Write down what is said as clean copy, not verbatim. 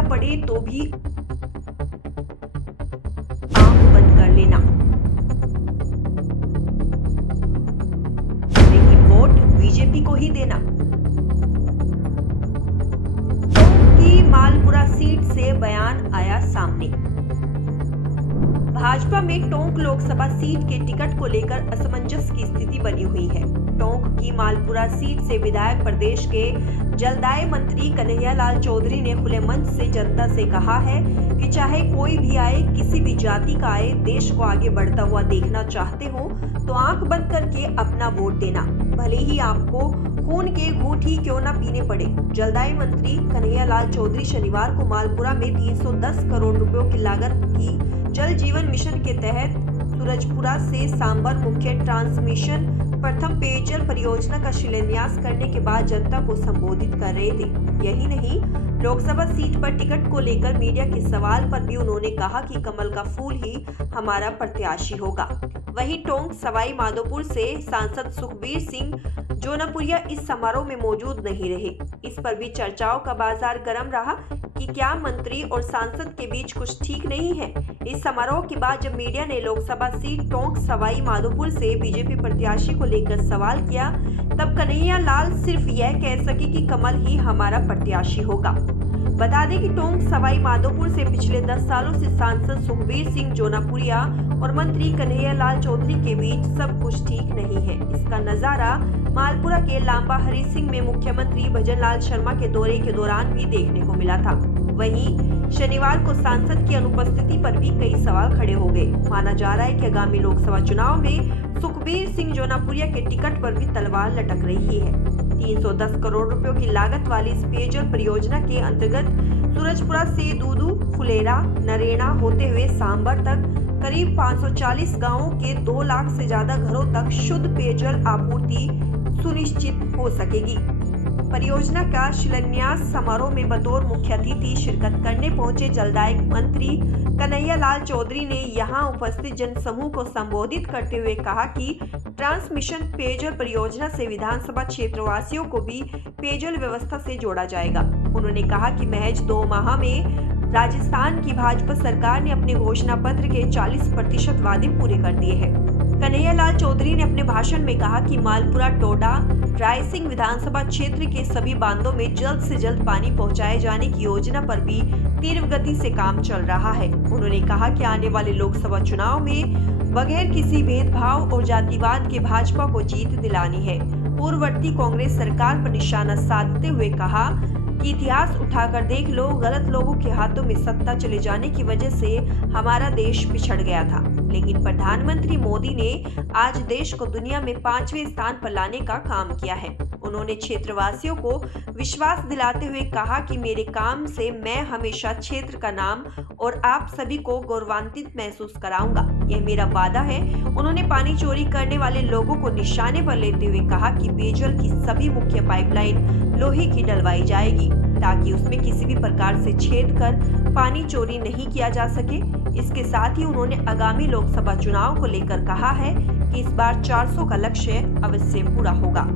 देना पड़े तो भी आंख बंद कर लेना, लेकिन वोट बीजेपी को ही देना। टोंक की मालपुरा सीट से बयान आया सामने। भाजपा में टोंक लोकसभा सीट के टिकट को लेकर असमंजस की स्थिति बनी हुई है। टोंक की मालपुरा सीट से विधायक प्रदेश के जलदाय मंत्री कन्हैयालाल चौधरी ने खुले मंच से जनता से कहा है कि चाहे कोई भी आए, किसी भी जाति का आए, देश को आगे बढ़ता हुआ देखना चाहते हो तो आंख बंद करके अपना वोट देना, भले ही आपको खून के घूंट ही क्यों न पीने पड़े। जलदाय मंत्री कन्हैयालाल चौधरी शनिवार को मालपुरा में 310 करोड़ रुपयों की लागत की जल जीवन मिशन के तहत सूरजपुरा से सांबर मुख्य ट्रांसमिशन प्रथम पेयजल परियोजना का शिलान्यास करने के बाद जनता को संबोधित कर रहे थे। यही नहीं, लोकसभा सीट पर टिकट को लेकर मीडिया के सवाल पर भी उन्होंने कहा कि कमल का फूल ही हमारा प्रत्याशी होगा। वहीं टोंक सवाई माधोपुर से सांसद सुखबीर सिंह जोनापुरिया इस समारोह में मौजूद नहीं रहे। इस पर भी चर्चाओं का बाजार गर्म रहा कि क्या मंत्री और सांसद के बीच कुछ ठीक नहीं है। इस समारोह के बाद जब मीडिया ने लोकसभा सीट टोंक सवाई माधोपुर से बीजेपी प्रत्याशी को लेकर सवाल किया, तब कन्हैयालाल सिर्फ यह कह सके कि कमल ही हमारा प्रत्याशी होगा। बता दें कि टोंक सवाई माधोपुर से पिछले 10 सालों से सांसद सुखबीर सिंह जोनापुरिया और मंत्री कन्हैयालाल चौधरी के बीच सब कुछ ठीक नहीं है। इसका नजारा मालपुरा के लांबा हरी सिंह में मुख्यमंत्री भजनलाल शर्मा के दौरे के दौरान भी देखने को मिला था। वहीं शनिवार को सांसद की अनुपस्थिति पर भी कई सवाल खड़े हो गए। माना जा रहा है कि आगामी लोकसभा चुनाव में सुखबीर सिंह जोनापुरिया के टिकट पर भी तलवार लटक रही है। 310 करोड़ रुपयों की लागत वाली इस पेयजल परियोजना के अंतर्गत सूरजपुरा से दूदू, फुलेरा, नरेना होते हुए सांबर तक करीब 540 गांवों के 2 लाख से ज्यादा घरों तक शुद्ध पेयजल आपूर्ति सुनिश्चित हो सकेगी। परियोजना का शिलान्यास समारोह में बतौर मुख्य अतिथि शिरकत करने पहुंचे जलदाय मंत्री कन्हैयालाल चौधरी ने यहां उपस्थित जनसमूह को संबोधित करते हुए कहा कि ट्रांसमिशन पेयजल परियोजना से विधानसभा क्षेत्रवासियों को भी पेयजल व्यवस्था से जोड़ा जाएगा। उन्होंने कहा कि महज 2 माह में राजस्थान की भाजपा सरकार ने अपने घोषणा पत्र के 40% वादे पूरे कर दिए हैं। कन्हैयालाल चौधरी ने अपने भाषण में कहा कि मालपुरा, टोडा, रायसिंह विधानसभा क्षेत्र के सभी बांधों में जल्द से जल्द पानी पहुंचाए जाने की योजना पर भी तीव्र गति से काम चल रहा है। उन्होंने कहा कि आने वाले लोकसभा चुनाव में बगैर किसी भेदभाव और जातिवाद के भाजपा को जीत दिलानी है। पूर्ववर्ती कांग्रेस सरकार पर निशाना साधते हुए कहा कि इतिहास उठाकर देख लो, गलत लोगों के हाथों में सत्ता चले जाने की वजह से हमारा देश पिछड़ गया था, लेकिन प्रधानमंत्री मोदी ने आज देश को दुनिया में 5वें स्थान पर लाने का काम किया है। उन्होंने क्षेत्रवासियों को विश्वास दिलाते हुए कहा कि मेरे काम से मैं हमेशा क्षेत्र का नाम और आप सभी को गौरवान्वित महसूस कराऊंगा, यह मेरा वादा है। उन्होंने पानी चोरी करने वाले लोगों को निशाने पर लेते हुए कहा कि पेयजल की सभी मुख्य पाइपलाइन लोहे की डलवाई जाएगी ताकि उसमें किसी भी प्रकार से छेद कर पानी चोरी नहीं किया जा सके। इसके साथ ही उन्होंने आगामी लोकसभा चुनाव को लेकर कहा है कि इस बार 400 का लक्ष्य अवश्य पूरा होगा।